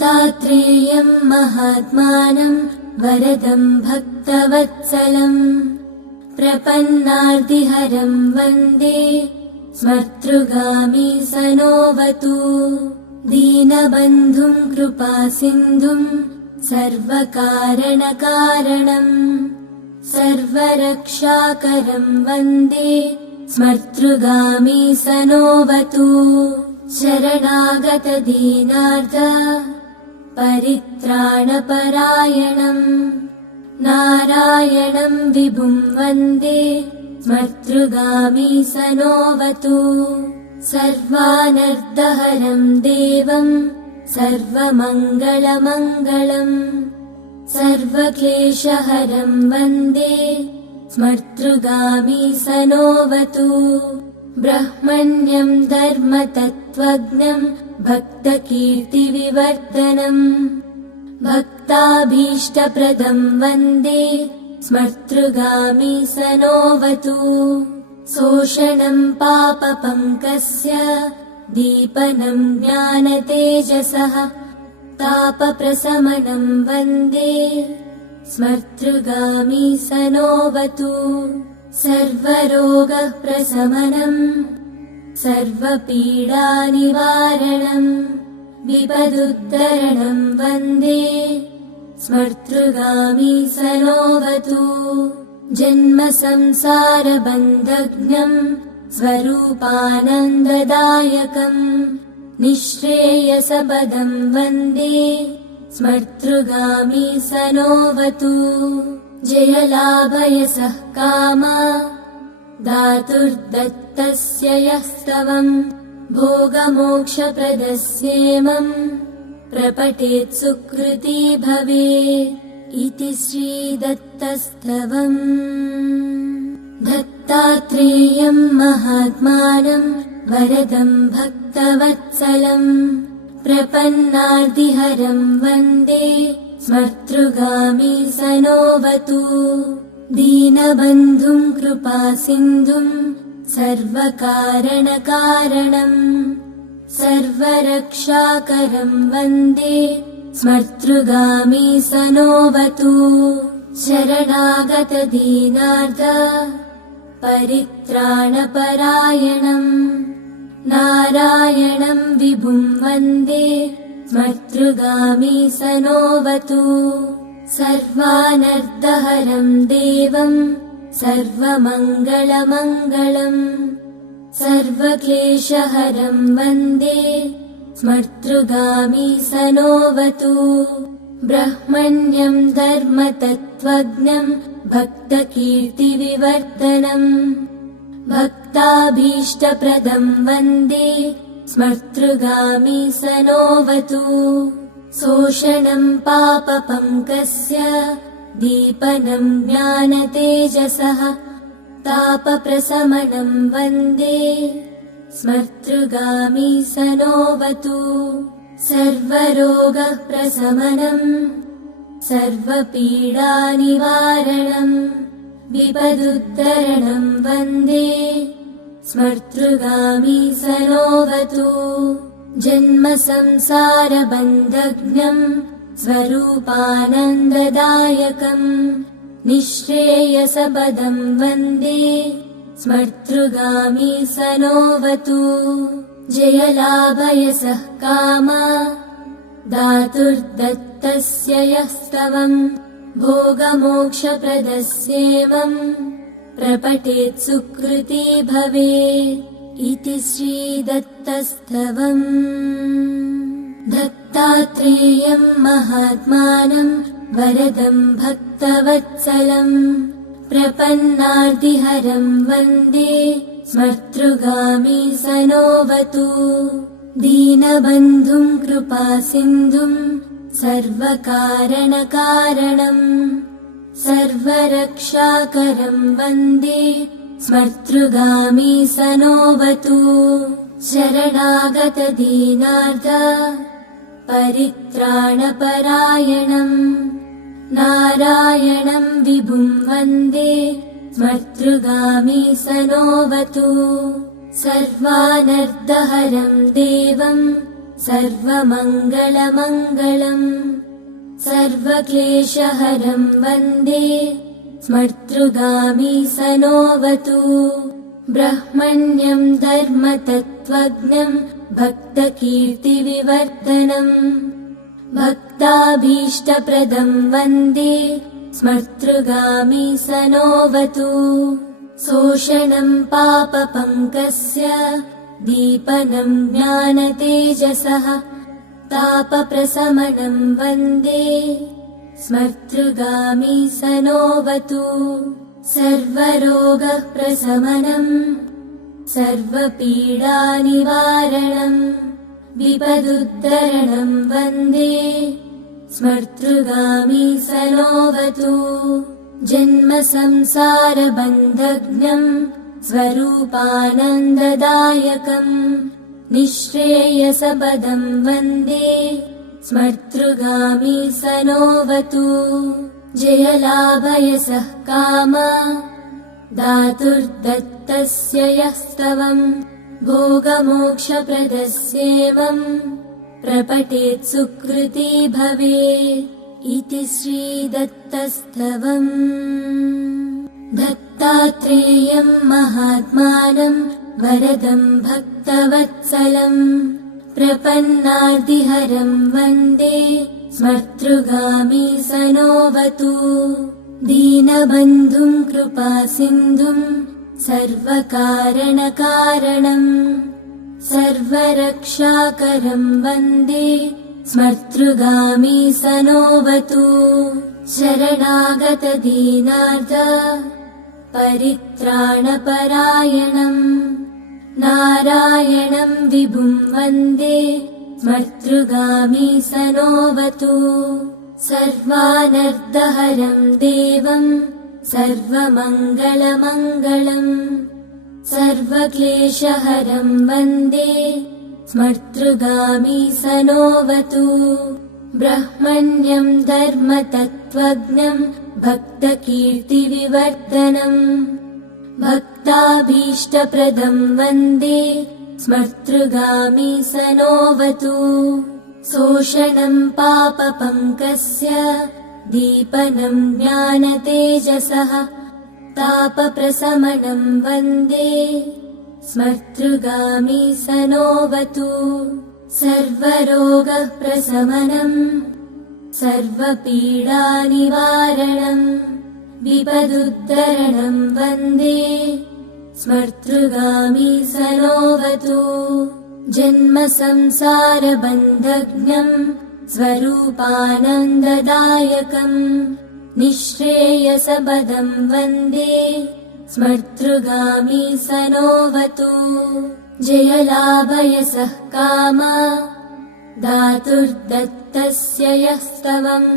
दत्तात्रेयं महात्मानं वरदं भक्तवत्सलं प्रपन्नार्तिहरं वन्दे स्मर्तृगामी सनोवतु दीनबन्धुं कृपासिन्धुं सर्वकारणकारणं सर्वरक्षाकरं वन्दे स्मर्तृगामी सनोवतु शरणागतदीनार्थ परित्राणपरायणं नारायणं विभुं वन्दे स्मर्तृगामी सनोवतु सर्वानर्दहरं देवं सर्वमङ्गलमङ्गलम् सर्वक्लेशहरं वन्दे स्मर्तृगामी सनोवतु ब्रह्मण्यं धर्मतत्त्वज्ञं भक्तकीर्तिविवर्धनम् भक्ताभीष्टप्रदं वन्दे स्मर्तृगामी सनोवतु शोषणं पापपङ्कस्य दीपनं ज्ञानतेजसः तापप्रशमनं वन्दे स्मर्तृगामी सनोवतु सर्वरोगप्रशमनं सर्वपीडानिवारणं विपदुद्धरणं वन्दे स्मर्तृगामी सनोवतु जन्मसंसारबन्धघ्नं स्वरूपानन्ददायकं निःश्रेयसपदं वन्दे स्मर्तृगामी सनोवतु जयलाभयसः कामा धातुर्दत्तस्य यस्तवं भोगमोक्षप्रदस्येमं प्रपठेत् सुकृती भवेत् इति श्रीदत्तस्तवम् दत्तात्रेयं महात्मानं वरदं भक्तवत्सलं प्रपन्नार्तिहरं वन्दे स्मर्तृगामी सनोवतु दीनबन्धुं कृपासिन्धुं सर्वकारणकारणं सर्वरक्षाकरं वन्दे स्मर्तृगामी सनोवतु शरणागतदीनार्थ परित्राणपरायणं नारायणं विभुं वन्दे स्मर्तृगामी सनोवतु सर्वानर्दहरं देवं सर्वमङ्गलमङ्गलम् सर्वक्लेशहरं वन्दे स्मर्तृगामी सनोवतु ब्रह्मण्यं धर्मतत्त्वज्ञं भक्तकीर्तिविवर्धनम् भक्ताभीष्टप्रदं वन्दे स्मर्तृगामी सनोवतु शोषणं पापपङ्कस्य दीपनं ज्ञानतेजसः तापप्रशमनं वन्दे स्मर्तृगामी सनोवतु सर्वरोगप्रशमनं सर्वपीडानिवारणं विपदुद्धरणं वन्दे स्मर्तृगामी सनोवतु जन्मसंसारबन्धघ्नं स्वरूपानन्ददायकं निःश्रेयसपदं वन्दे स्मर्तृगामी सनोवतु जयलाभयसः कामा धातुर्दत्तस्य यस्तवं भोगमोक्षप्रदस्येमं प्रपठेत् सुकृती भवेत् इति श्रीदत्तस्तवम् दत्तात्रेयं महात्मानं वरदं भक्तवत्सलं प्रपन्नार्तिहरं वन्दे स्मर्तृगामी सनोवतु दीनबन्धुं कृपासिन्धुं सर्वकारणकारणं सर्वरक्षाकरं वन्दे स्मर्तृगामी सनोवतु शरणागतदीनार्थ परित्राणपरायणं नारायणं विभुं वन्दे स्मर्तृगामी सनोवतु सर्वानर्दहरं देवं सर्वमङ्गलमङ्गलम् सर्वक्लेशहरं वन्दे स्मर्तृगामी सनोऽवतु ब्रह्मण्यं धर्मतत्त्वज्ञं भक्तकीर्तिविवर्धनम् भक्ताभीष्टप्रदं वन्दे स्मर्तृगामी सनोऽवतु शोषणं पापपङ्कस्य दीपनं ज्ञानतेजसः तापप्रशमनं वन्दे स्मर्तृगामी सनोऽवतु सर्वरोगप्रशमनम् सर्वपीडानिवारणम् विपदुद्धरणं वन्दे स्मर्तृगामी सनोऽवतु जन्मसंसारबन्धघ्नं स्वरूपानन्ददायकम् निःश्रेयसपदं वन्दे स्मर्तृगामी सनोऽवतु जयलाभयसः काम दातुर्दत्तस्य यस्तवम् भोगमोक्षप्रदस्येवम् प्रपठेत् सुकृती भवेत् इति श्रीदत्तस्तवम् दत्तात्रेयं महात्मानं वरदं भक्तवत्सलं प्रपन्नार्तिहरं वन्दे स्मर्तृगामी सनोऽवतु दीनबन्धुं कृपासिन्धुं सर्वकारणकारणं सर्वरक्षाकरं वन्दे स्मर्तृगामी सनोऽवतु शरणागतदीनार्थ परित्राणपरायणम् नारायणं विभुं वन्दे स्मर्तृगामी सनोऽवतु सर्वानर्दहरं देवं सर्वमङ्गलमङ्गलम् सर्वक्लेशहरं वन्दे स्मर्तृगामी सनोऽवतु ब्रह्मण्यं धर्मतत्त्वज्ञं भक्तकीर्तिविवर्धनम् भक्ताभीष्टप्रदं वन्दे स्मर्तृगामी सनोऽवतु शोषणं पापपङ्कस्य दीपनं ज्ञानतेजसः तापप्रशमनं वन्दे स्मर्तृगामी सनोऽवतु सर्वरोगप्रशमनम् सर्वपीडानिवारणम् विपदुद्धरणं वन्दे स्मर्तृगामी सनोऽवतु जन्मसंसारबन्धघ्नं स्वरूपानन्ददायकम् निःश्रेयसपदं वन्दे स्मर्तृगामी सनोऽवतु जयलाभयसः काम दातुर्दत्तस्य यस्तवम्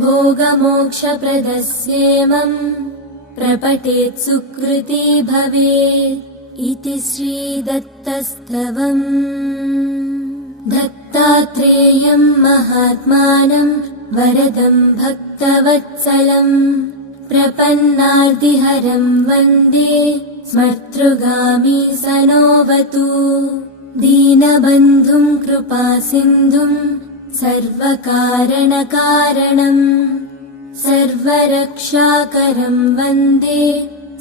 भोगमोक्षप्रदस्येमम् प्रपठेत् सुकृती भवेत् इति श्रीदत्तस्तवम् दत्तात्रेयं महात्मानं वरदं भक्तवत्सलं प्रपन्नार्तिहरं वन्दे स्मर्तृगामी सनोऽवतु दीनबन्धुं कृपासिन्धुं सर्वकारणकारणं सर्वरक्षाकरं वन्दे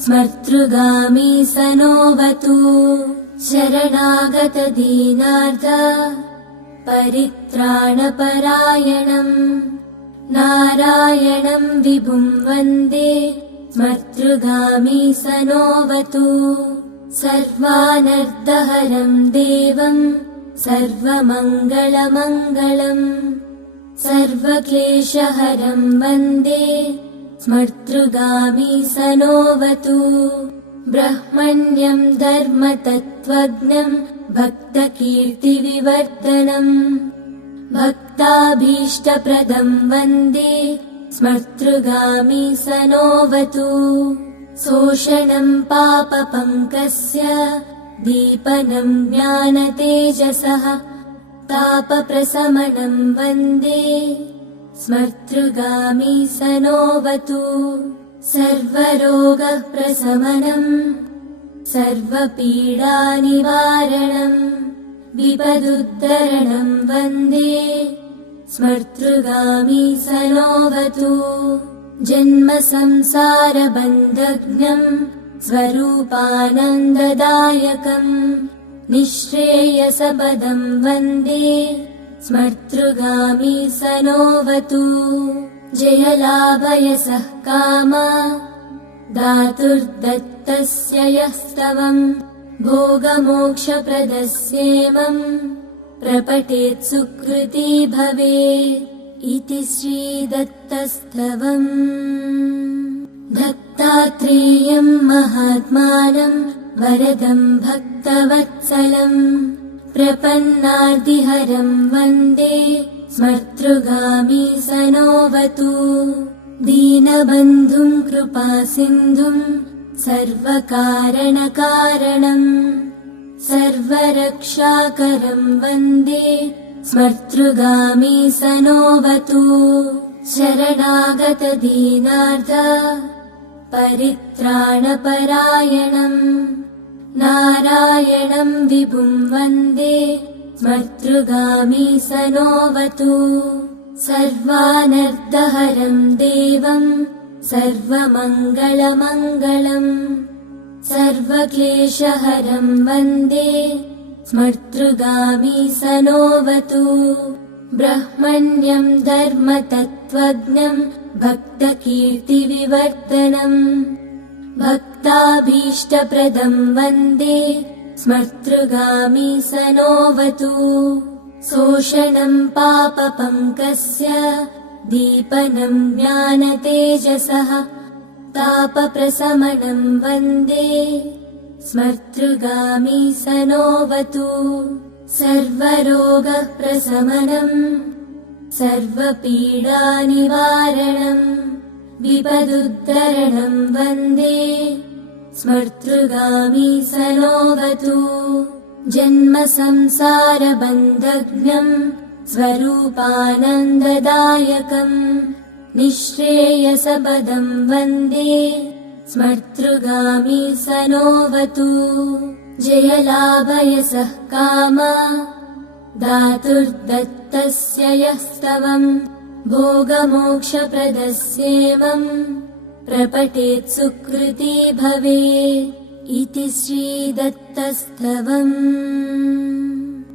स्मर्तृगामी सनोऽवतु शरणागतदीनार्थ परित्राणपरायणम् नारायणं विभुं वन्दे स्मर्तृगामी सनोऽवतु सर्वानर्दहरं देवं सर्वमङ्गलमङ्गलम् सर्वक्लेशहरं वन्दे स्मर्तृगामी सनोऽवतु ब्रह्मण्यं धर्मतत्त्वज्ञं भक्तकीर्तिविवर्धनम् भक्ताभीष्टप्रदं वन्दे स्मर्तृगामी सनोऽवतु शोषणं पापपङ्कस्य दीपनं ज्ञानतेजसः तापप्रशमनं वन्दे स्मर्तृगामी सनोऽवतु सर्वरोगप्रशमनम् सर्वपीडानिवारणम् विपदुद्धरणं वन्दे स्मर्तृगामी सनोऽवतु जन्म संसारबन्धघ्नं स्वरूपानन्ददायकम् निःश्रेयसपदं वन्दे स्मर्तृगामी सनोऽवतु जयलाभयसः कामा दातुर्दत्तस्य यस्तवम् भोगमोक्षप्रदस्येमम् प्रपठेत् सुकृती भवेत् इति श्रीदत्तस्तवम् दत्तात्रेयं महात्मानं वरदं भक्तवत्सलं प्रपन्नार्तिहरं वन्दे स्मर्तृगामी सनोऽवतु दीनबन्धुं कृपासिन्धुं सर्वकारणकारणम् सर्वरक्षाकरं वन्दे स्मर्तृगामी सनोऽवतु शरणागतदीनार्थ परित्राणपरायणम् नारायणं विभुं वन्दे स्मर्तृगामी सनोऽवतु सर्वानर्दहरं देवं सर्वमङ्गलमङ्गलम् सर्वक्लेशहरं वन्दे स्मर्तृगामी सनोऽवतु ब्रह्मण्यं धर्मतत्त्वज्ञं भक्तकीर्तिविवर्धनम् भक्ताभीष्टप्रदं वन्दे स्मर्तृगामी सनोऽवतु शोषणं पापपङ्कस्य दीपनं ज्ञानतेजसः तापप्रशमनं वन्दे स्मर्तृगामी सनोऽवतु सर्वरोगप्रशमनं सर्वपीडानिवारणं विपदुद्धरणं वन्दे स्मर्तृगामी सनोऽवतु जन्म संसारबन्धघ्नं स्वरूपानन्ददायकम् निःश्रेयसपदं वन्दे स्मर्तृगामी सनोऽवतु जयलाभयसः कामा दातुर्दत्तस्य यस्तवम् भोगमोक्षप्रदस्येमम् प्रपठेत् सुकृती भवेत् इति श्रीदत्तस्तवम्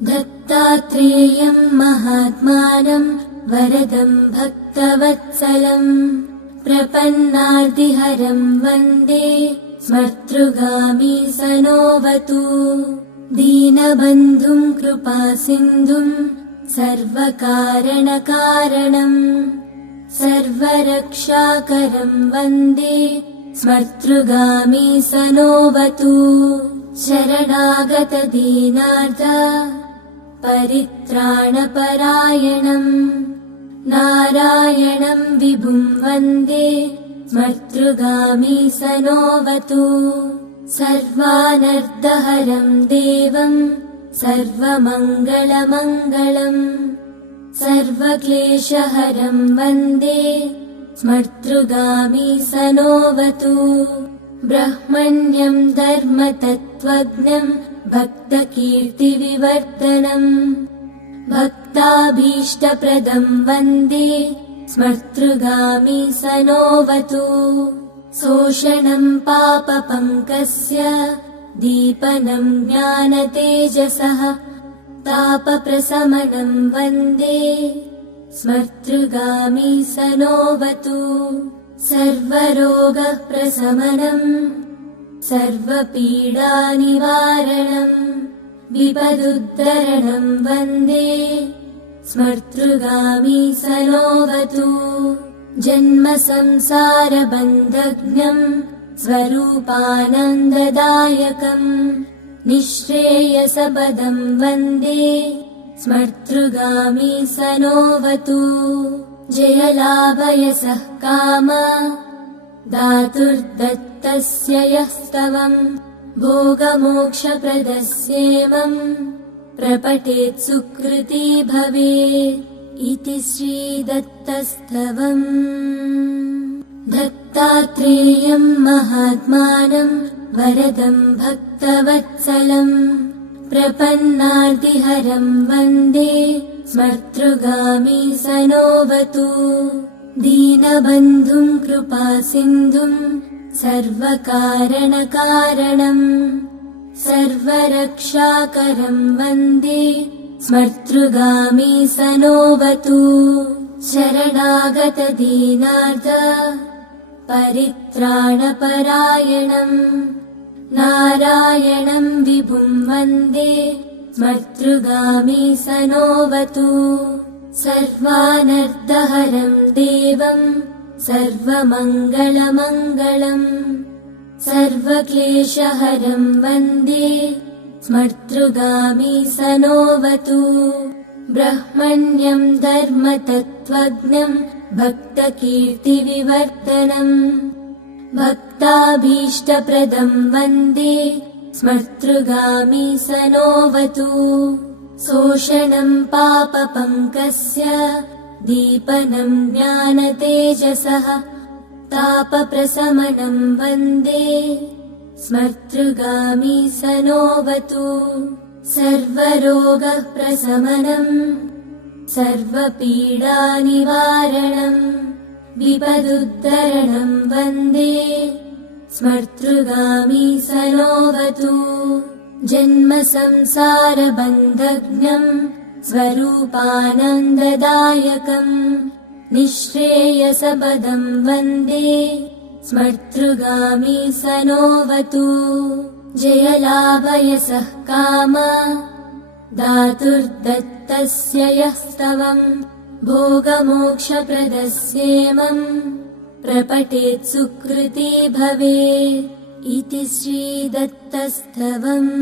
दत्तात्रेयं महात्मानं वरदं भक्तवत्सलं प्रपन्नार्तिहरं वन्दे स्मर्तृगामी सनोऽवतु दीनबन्धुं कृपासिन्धुं सर्वकारणकारणम् सर्वरक्षाकरं वन्दे स्मर्तृगामी सनोऽवतु शरणागतदीनार्थ परित्राणपरायणम् नारायणं विभुं वन्दे स्मर्तृगामी सनोऽवतु सर्वानर्दहरं देवं सर्वमङ्गलमङ्गलम् सर्वक्लेशहरं वन्दे स्मर्तृगामी सनोऽवतु ब्रह्मण्यं धर्मतत्त्वज्ञं भक्तकीर्तिविवर्धनम् भक्ताभीष्टप्रदं वन्दे स्मर्तृगामी सनोऽवतु शोषणं पापपङ्कस्य दीपनं ज्ञानतेजसः तापप्रशमनं वन्दे स्मर्तृगामी सनोऽवतु सर्वरोगप्रशमनं सर्वपीडानिवारणं विपदुद्धरणं वन्दे स्मर्तृगामी सनोऽवतु जन्म संसारबन्धघ्नं स्वरूपानन्ददायकम् निःश्रेयसपदं वन्दे स्मर्तृगामी सनोऽवतु जयलाभयसः कामा दातुर्दत्तस्य यस्तवम् भोगमोक्षप्रदस्येमम् प्रपठेत् सुकृती भवेत् इति श्रीदत्तस्तवम् दत्तात्रेयं महात्मानं वरदं भक्तवत्सलं प्रपन्नार्तिहरं वन्दे स्मर्तृगामी सनोवतु दीनबन्धुं कृपासिन्धुं सर्वकारणकारणम् सर्वरक्षाकरं वन्दे स्मर्तृगामी सनोवतु शरणागतदीनार्थ परित्राणपरायणम् नारायणं विभुं वन्दे स्मर्तृगामी सनोवतु सर्वानर्थहरं देवं सर्वमङ्गलमङ्गलम् सर्वक्लेशहरं वन्दे स्मर्तृगामी सनोवतु ब्रह्मण्यं धर्मतत्त्वज्ञं भक्तकीर्तिविवर्धनम् भक्ताभीष्टप्रदं वन्दे स्मर्तृगामी सनोवतु शोषणं पापपङ्कस्य दीपनं ज्ञानतेजसः तापप्रशमनं वन्दे स्मर्तृगामी सनोवतु सर्वरोगप्रशमनम् सर्वपीडानिवारणम् विपदुद्धरणं वन्दे स्मर्तृगामी सनोवतु जन्मसंसारबन्धघ्नं स्वरूपानन्ददायकम् निःश्रेयसपदं वन्दे स्मर्तृगामी सनोवतु जयलाभयसः काम दातुर्दत्तस्य यः स्तवम् भोगमोक्षप्रदस्येमम् प्रपठेत् सुकृती भवेत् इति श्रीदत्तस्तवम्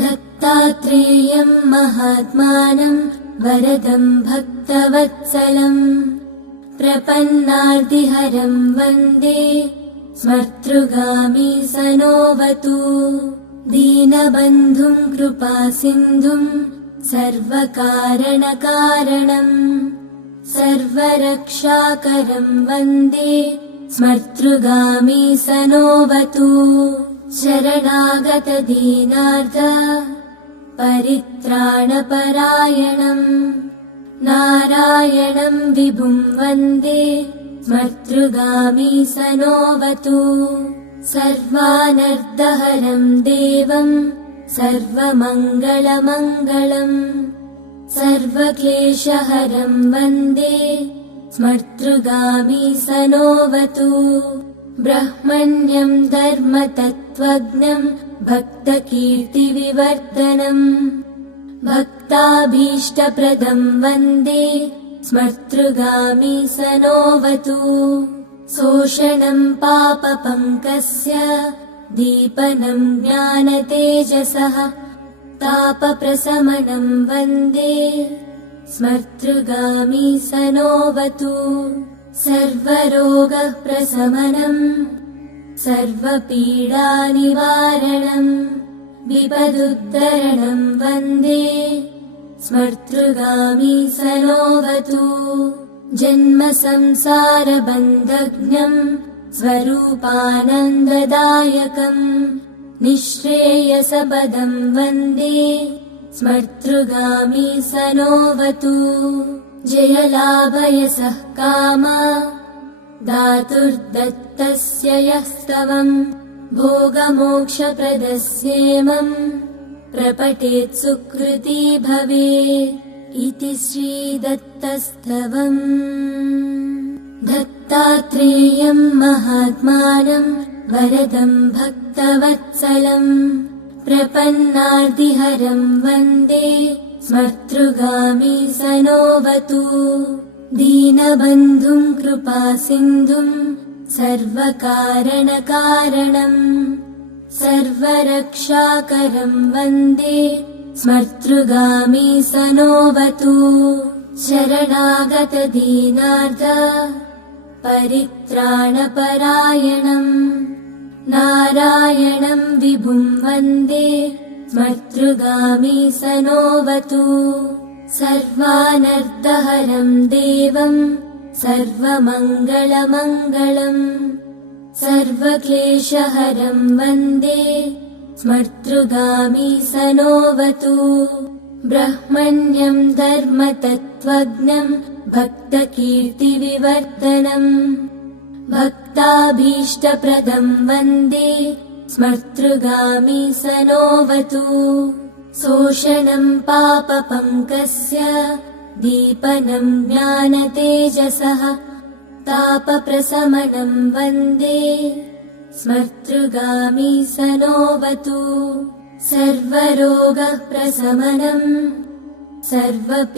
दत्तात्रेयं महात्मानं वरदं भक्तवत्सलम् प्रपन्नार्तिहरं वन्दे स्मर्तृगामी सनोवतु दीनबन्धुं कृपासिन्धुं सर्वकारणकारणम् सर्वरक्षाकरं वन्दे स्मर्तृगामी सनोवतु शरणागतदीनार्थ परित्राणपरायणम् नारायणं विभुं वन्दे स्मर्तृगामी सनोवतु सर्वानर्थहरं देवं सर्वमङ्गलमङ्गलम् सर्वक्लेशहरं वन्दे स्मर्तृगामी सनोवतु ब्रह्मण्यं धर्मतत्त्वज्ञं भक्तकीर्तिविवर्धनम् भक्ताभीष्टप्रदं वन्दे स्मर्तृगामी सनोवतु शोषणं पापपङ्कस्य दीपनं ज्ञानतेजसः तापप्रशमनं वन्दे स्मर्तृगामी सनोवतु सर्वरोगप्रशमनम् सर्वपीडानिवारणम् विपदुद्धरणं वन्दे स्मर्तृगामी सनोवतु जन्मसंसारबन्धघ्नं स्वरूपानन्ददायकम् निःश्रेयसपदं वन्दे स्मर्तृगामी सनोवतु जयलाभयसः काम दातुर्दत्तस्य यः स्तवम् भोगमोक्षप्रदस्येमम् प्रपठेत् सुकृती भवेत् इति श्रीदत्तस्तवम् दत्तात्रेयं महात्मानं वरदं भक्तवत्सलम् प्रपन्नार्तिहरं वन्दे स्मर्तृगामी सनोवतु दीनबन्धुं कृपासिन्धुं सर्वकारणकारणम् सर्वरक्षाकरं वन्दे स्मर्तृगामी सनोवतु शरणागतदीनार्थ परित्राणपरायणम् नारायणं विभुं वन्दे स्मर्तृगामी सनोवतु सर्वानर्थहरं देवं सर्वमङ्गलमङ्गलम् सर्वक्लेशहरं वन्दे स्मर्तृगामी सनोवतु ब्रह्मण्यं धर्मतत्त्वज्ञं भक्तकीर्तिविवर्धनम् भक्ताभीष्टप्रदं वन्दे स्मर्तृगामी सनोवतु शोषणं पापपङ्कस्य दीपनं ज्ञानतेजसः तापप्रशमनं वन्दे स्मर्तृगामी सनोवतु सर्वरोगप्रशमनं सर्वपीडानिवारणं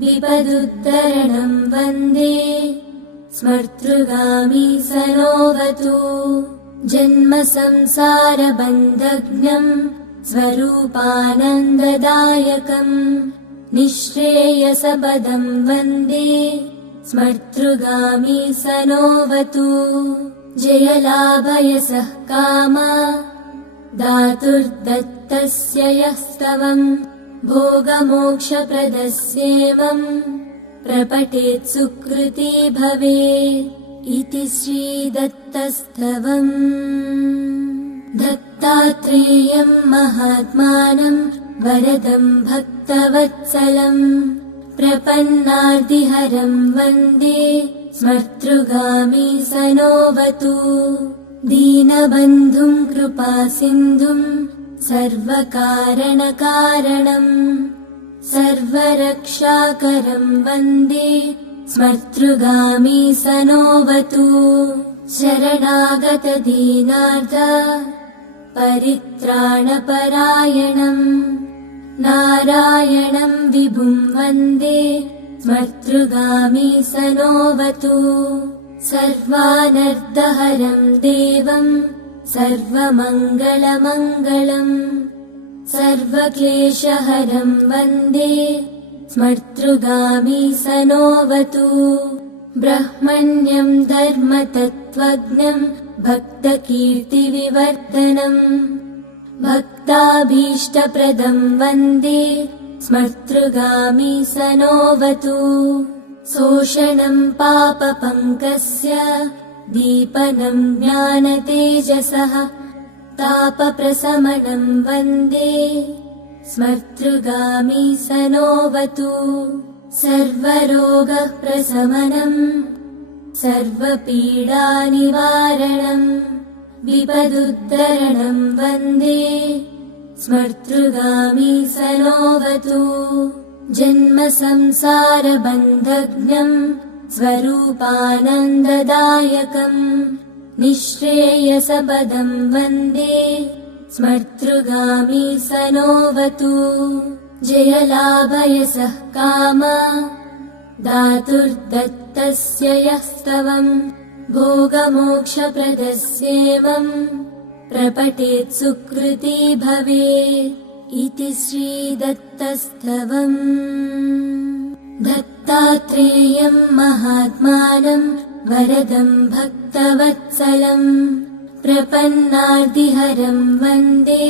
विपदुद्धरणं वन्दे स्मर्तृगामी सनोवतु जन्मसंसारबन्धघ्नं स्वरूपानन्ददायकम् निःश्रेयसपदं वन्दे स्मर्तृगामी सनोवतु जयलाभयसः कामा दातुर्दत्तस्य यः स्तवम् भोगमोक्षप्रदस्येवम् प्रपठेत् सुकृती भवेत् इति श्रीदत्तस्तवम् दत्तात्रेयं महात्मानं वरदं भक्तवत्सलं प्रपन्नार्तिहरं वन्दे स्मर्तृगामी सनोवतु दीनबन्धुं कृपासिन्धुं सर्वकारणकारणं सर्वरक्षाकरं वन्दे स्मर्तृगामी सनोवतु शरणागतदीनार्थ परित्राणपरायणम् नारायणं विभुं वन्दे स्मर्तृगामी सनोवतु सर्वानर्दहरं देवं सर्वमङ्गलमङ्गलम् सर्वक्लेशहरं वन्दे स्मर्तृगामी सनोवतु ब्रह्मण्यं धर्मतत्त्वज्ञं भक्तकीर्तिविवर्धनम् भक्ताभीष्टप्रदं वन्दे स्मर्तृगामी सनोवतु शोषणं पापपङ्कस्य दीपनं ज्ञानतेजसः तापप्रशमनं वन्दे स्मर्तृगामी सनोवतु सर्वरोगप्रशमनं सर्वपीडानिवारणं विपदुद्धरणं वन्दे स्मर्तृगामी सनोवतु जन्मसंसारबन्धघ्नं स्वरूपानन्ददायकम् निःश्रेयसपदं वन्दे स्मर्तृगामी सनोवतु जयलाभयसः कामा दातुर्दत्तस्य यः स्तवम् भोगमोक्षप्रदस्येवम् प्रपठेत् सुकृती भवेत् इति श्रीदत्तस्तवम् दत्तात्रेयं महात्मानं वरदं भक्तवत्सलं प्रपन्नार्तिहरं वन्दे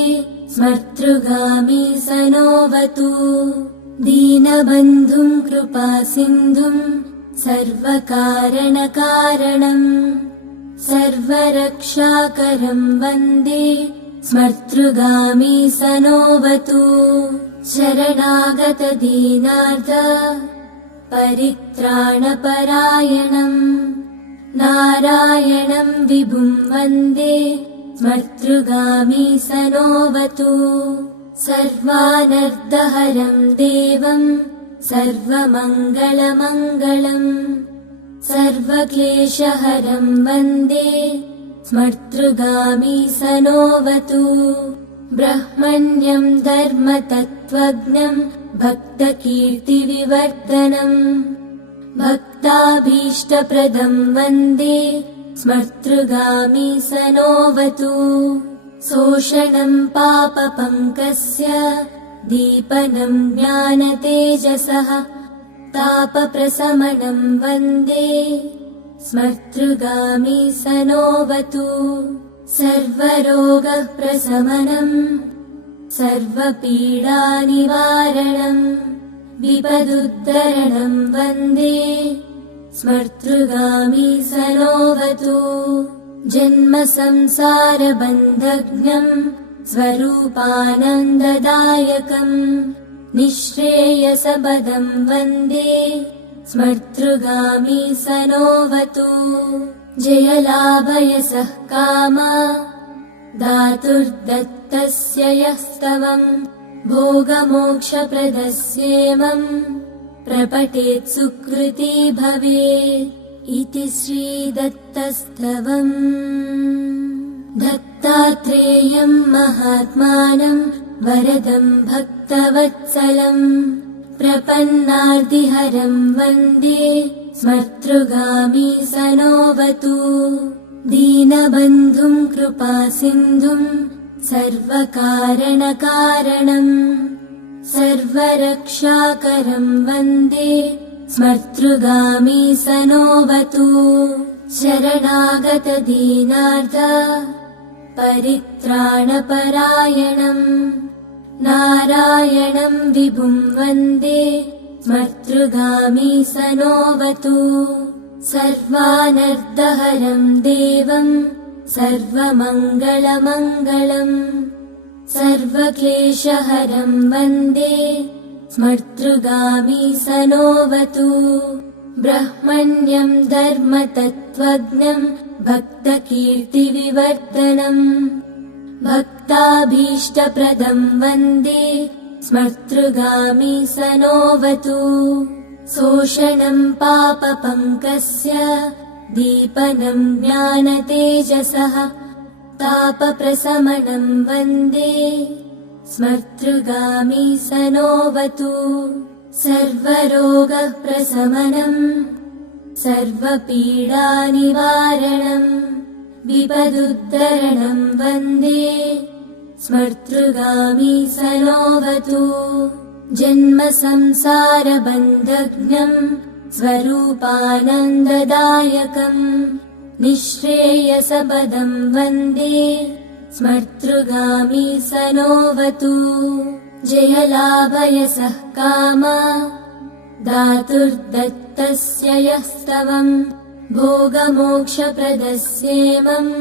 स्मर्तृगामी सनोवतु दीनबन्धुं कृपासिन्धुं सर्वकारणकारणं सर्वरक्षाकरं वन्दे स्मर्तृगामी सनोवतु शरणागतदीनार्थ परित्राणपरायणम् नारायणं विभुं वन्दे स्मर्तृगामी सनोवतु सर्वानर्दहरं देवं सर्वमङ्गलमङ्गलम् सर्वक्लेशहरं वन्दे स्मर्तृगामी सनोवतु ब्रह्मण्यं धर्मतत्त्वज्ञं भक्तकीर्तिविवर्धनम् भक्ताभीष्टप्रदं वन्दे स्मर्तृगामी सनोवतु शोषणं पापपङ्कस्य दीपनं ज्ञानतेजसः तापप्रशमनं वन्दे स्मर्तृगामी सनोवतु सर्वरोगप्रशमनं सर्वपीडानिवारणं विपदुद्धरणं वन्दे स्मर्तृगामी सनोवतु जन्म संसारबन्धघ्नं स्वरूपानन्ददायकम् निःश्रेयसपदं वन्दे स्मर्तृगामी सनोऽवतु जयलाभयसः कामा दातुर्दत्तस्य यः स्तवम् भोगमोक्षप्रदस्येमम् प्रपठेत् सुकृती भवेत् इति श्रीदत्तस्तवम् दत्तात्रेयम् महात्मानं वरदं भक्तवत्सलम् प्रपन्नार्तिहरं वन्दे स्मर्तृगामी सनोऽवतु दीनबन्धुं कृपासिन्धुं सर्वकारणकारणम् सर्वरक्षाकरं वन्दे स्मर्तृगामी सनोऽवतु शरणागतदीनार्थ परित्राणपरायणम् नारायणं विभुं वन्दे स्मर्तृगामी सनोऽवतु सर्वानर्दहरं देवं सर्वमङ्गलमङ्गलम् सर्वक्लेशहरं वन्दे स्मर्तृगामी सनोऽवतु ब्रह्मण्यं धर्मतत्त्वज्ञं भक्तकीर्तिविवर्धनम् भक्ताभीष्टप्रदं वन्दे स्मर्तृगामी सनोऽवतु शोषणं पापपङ्कस्य दीपनं ज्ञानतेजसः तापप्रशमनं वन्दे स्मर्तृगामी सनोऽवतु सर्वरोगप्रशमनं सर्वपीडानिवारणम् विपदुद्धरणं वन्दे स्मर्तृगामी सनोऽवतु जन्म संसारबन्धघ्नं स्वरूपानन्ददायकम् निःश्रेयसपदं वन्दे स्मर्तृगामी सनोऽवतु जयलाभयसः कामा दातुर्दत्तस्य यः स्तवम् भोगमोक्षप्रदस्येमम्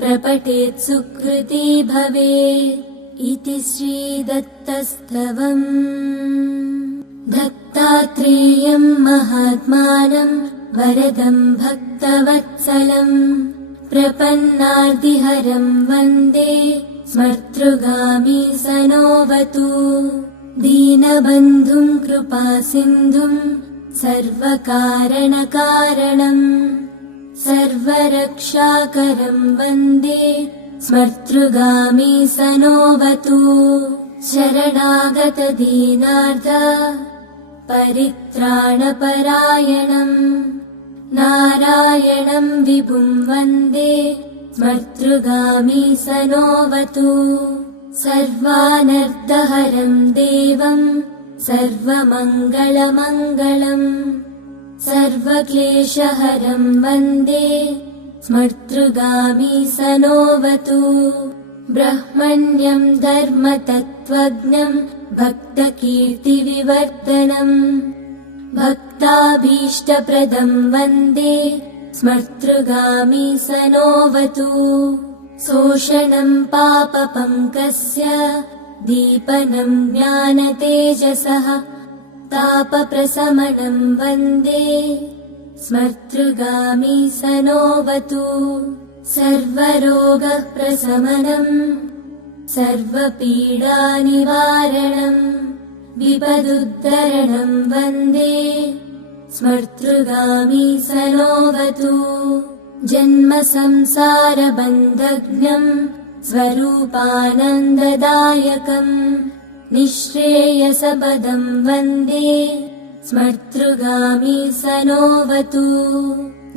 प्रपठेत् सुकृती भवेत् इति श्रीदत्तस्तवम् दत्तात्रेयं महात्मानं वरदं भक्तवत्सलम् प्रपन्नार्तिहरं वन्दे स्मर्तृगामी सनोऽवतु दीनबन्धुं कृपासिन्धुं सर्वकारणकारणम् सर्वरक्षाकरं वन्दे स्मर्तृगामी सनोऽवतु शरणागतदीनार्थ परित्राणपरायणम् नारायणं विभुं वन्दे स्मर्तृगामी सनोऽवतु सर्वानर्दहरं देवं सर्वमङ्गलमङ्गलम् सर्वक्लेशहरं वन्दे स्मर्तृगामी सनोऽवतु ब्रह्मण्यं धर्मतत्त्वज्ञं भक्तकीर्तिविवर्धनम् भक्ताभीष्टप्रदं वन्दे स्मर्तृगामी सनोऽवतु शोषणं पापपङ्कस्य दीपनं ज्ञानतेजसः तापप्रशमनं वन्दे स्मर्तृगामी सनोऽवतु सर्वरोगप्रशमनम् सर्वपीडानिवारणम् विपदुद्धरणं वन्दे स्मर्तृगामी सनोऽवतु जन्म संसारबन्धघ्नं स्वरूपानन्ददायकम् निःश्रेयसपदं वन्दे स्मर्तृगामी सनोऽवतु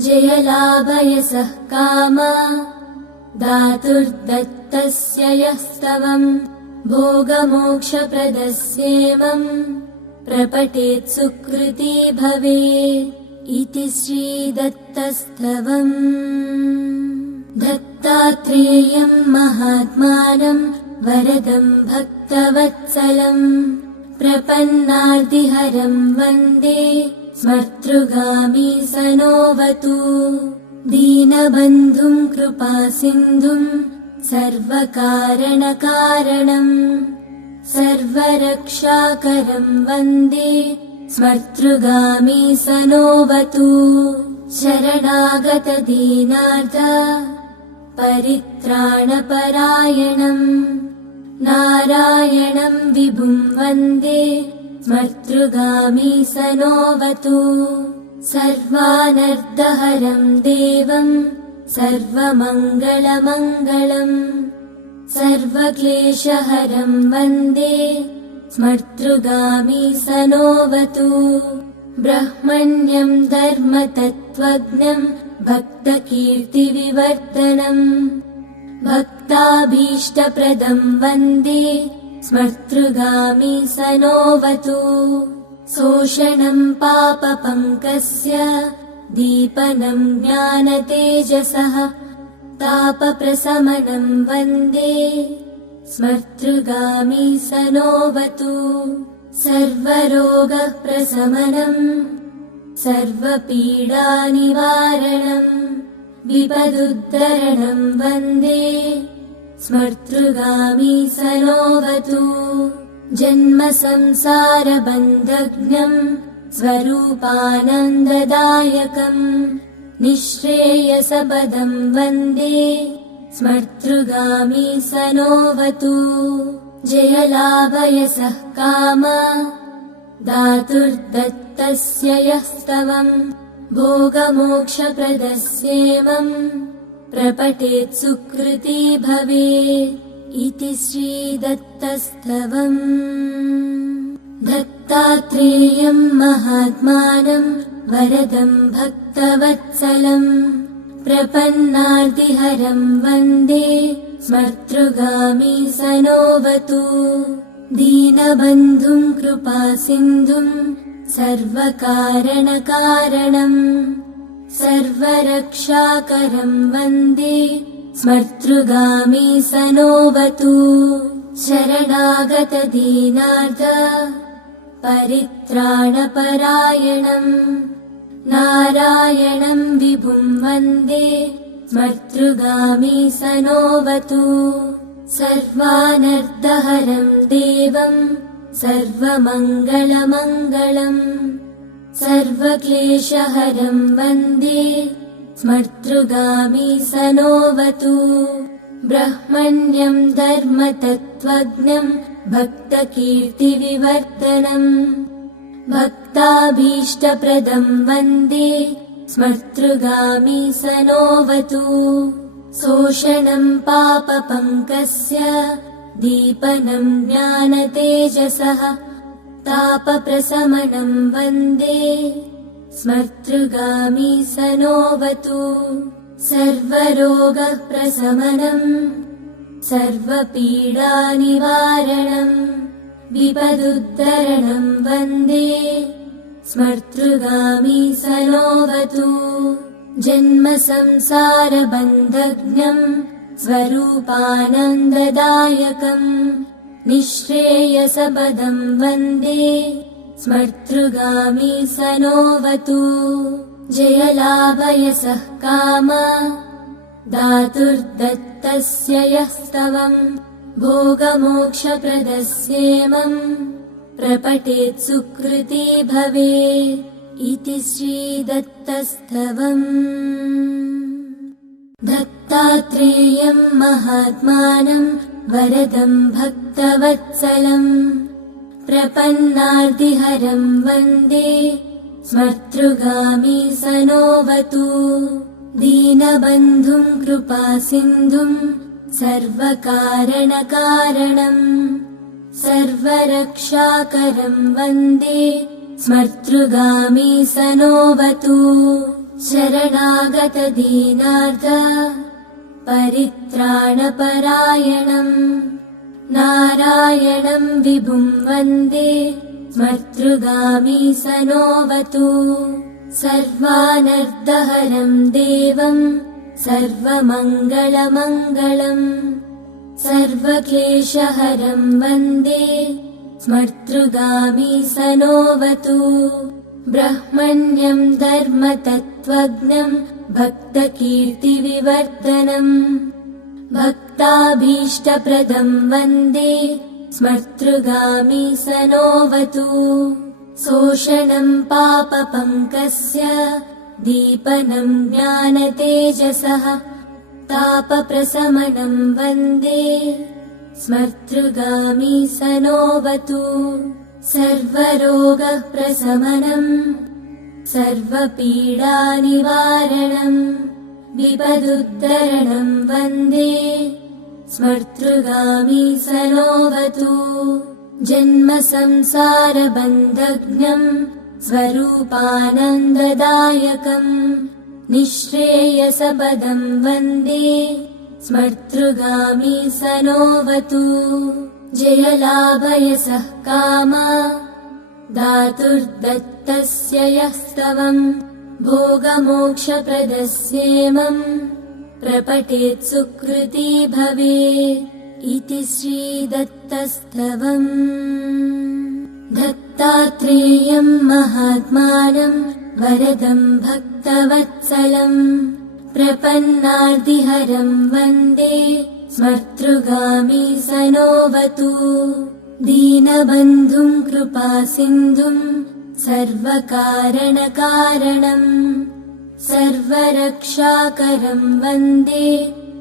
जयलाभयसः कामा दातुर्दत्तस्य यः स्तवम् भोगमोक्षप्रदस्येमम् प्रपठेत् सुकृती भवेत् इति श्रीदत्तस्तवम् दत्तात्रेयं महात्मानं वरदं भक्तवत्सलम् प्रपन्नार्तिहरं वन्दे स्मर्तृगामी सनोऽवतु दीनबन्धुं कृपासिन्धुं सर्वकारणकारणम् सर्वरक्षाकरं वन्दे स्मर्तृगामी सनोऽवतु शरणागतदीनार्थ परित्राणपरायणम् नारायणं विभुं वन्दे स्मर्तृगामी सनोऽवतु सर्वानर्दहरं देवं सर्वमङ्गलमङ्गलम् सर्वक्लेशहरं वन्दे स्मर्तृगामी सनोऽवतु ब्रह्मण्यं धर्मतत्त्वज्ञं भक्तकीर्तिविवर्धनम् भक्ताभीष्टप्रदं वन्दे स्मर्तृगामी सनोऽवतु शोषणं पापपङ्कस्य दीपनं ज्ञानतेजसः तापप्रशमनं वन्दे स्मर्तृगामी सनोऽवतु सर्वरोगप्रशमनं सर्वपीडानिवारणं विपदुद्धरणं वन्दे स्मर्तृगामी सनोऽवतु जन्मसंसारबन्धघ्नं स्वरूपानन्ददायकम् निःश्रेयसपदं वन्दे स्मर्तृगामी सनोऽवतु जयलाभयसः काम दातुर्दत्तस्य यः स्तवम् भोगमोक्षप्रदस्येमं प्रपठेत् सुकृती भवेत् इति श्रीदत्तस्तवम् दत्तात्रेयं महात्मानं वरदं भक्तवत्सलं प्रपन्नार्तिहरं वन्दे स्मर्तृगामी सनोऽवतु दीनबन्धुं कृपासिन्धुं सर्वकारणकारणम् सर्वरक्षाकरं वन्दे स्मर्तृगामी सनोऽवतु शरणागतदीनार्थ परित्राणपरायणम् नारायणं विभुं वन्दे स्मर्तृगामी सनोऽवतु सर्वानर्दहरं देवं सर्वमङ्गलमङ्गलम् सर्वक्लेशहरं वन्दे स्मर्तृगामी सनोऽवतु ब्रह्मण्यं धर्मतत्त्वज्ञं भक्तकीर्तिविवर्धनम् भक्ताभीष्टप्रदं वन्दे स्मर्तृगामी सनोऽवतु शोषणं पापपङ्कस्य दीपनं ज्ञानतेजसः तापप्रशमनं वन्दे स्मर्तृगामी सनोऽवतु सर्वरोगप्रशमनं सर्वपीडानिवारणं विपदुद्धरणं वन्दे स्मर्तृगामी सनोऽवतु जन्मसंसारबन्धघ्नं स्वरूपानन्ददायकम् निःश्रेयसपदं वन्दे स्मर्तृगामी सनोऽवतु जयलाभयसः काम दातुर्दत्तस्य यः स्तवम् भोगमोक्षप्रदस्येमं प्रपठेत् सुकृती भवेत् इति श्रीदत्तस्तवम् दत्तात्रेयं महात्मानं वरदं भक्तवत्सलं प्रपन्नार्तिहरं वन्दे स्मर्तृगामी सनोऽवतु दीनबन्धुं कृपासिन्धुं सर्वकारणकारणम् सर्वरक्षाकरं वन्दे स्मर्तृगामी सनोऽवतु शरणागतदीनार्थ परित्राणपरायणम् नारायणं विभुं वन्दे स्मर्तृगामी सनोऽवतु सर्वानर्दहरं देवं सर्वमङ्गलमङ्गलम् सर्वक्लेशहरं वन्दे स्मर्तृगामी सनोऽवतु ब्रह्मण्यं धर्मतत्त्वज्ञं भक्तकीर्तिविवर्धनम् भक्ताभीष्टप्रदं वन्दे स्मर्तृगामी सनोऽवतु शोषणं पापपङ्कस्य दीपनं ज्ञानतेजसः तापप्रशमनं वन्दे स्मर्तृगामी सनोऽवतु सर्वरोगप्रशमनं सर्वपीडानिवारणं विपदुद्धरणं वन्दे स्मर्तृगामी सनोऽवतु जन्मसंसारबन्धघ्नं स्वरूपानन्ददायकं निःश्रेयसपदं वन्दे स्मर्तृगामी सनोऽवतु जयलाभयसः कामा दातुर्दत्तस्य यः स्तवं भोगमोक्षप्रदस्येमं प्रपठेत् सुकृती भवेत् इति श्रीदत्तस्तवम् दत्तात्रेयं महात्मानं वरदं भक्तवत्सलं प्रपन्नार्तिहरं वन्दे स्मर्तृगामी सनोऽवतु दीनबन्धुं कृपासिन्धुं सर्वकारणकारणं सर्वरक्षाकरं वन्दे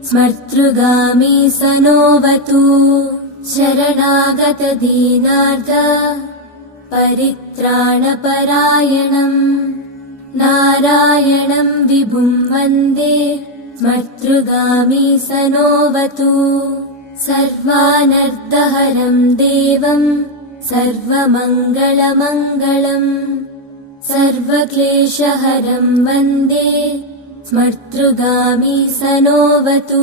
स्मर्तृगामी सनोऽवतु शरणागतदीनार्थ परित्राणपरायणं नारायणं विभुं वन्दे स्मर्तृगामी सनोऽवतु सर्वानर्थहरं देवं सर्वमङ्गलमङ्गलम् सर्वक्लेशहरं वन्दे स्मर्तृगामी सनोऽवतु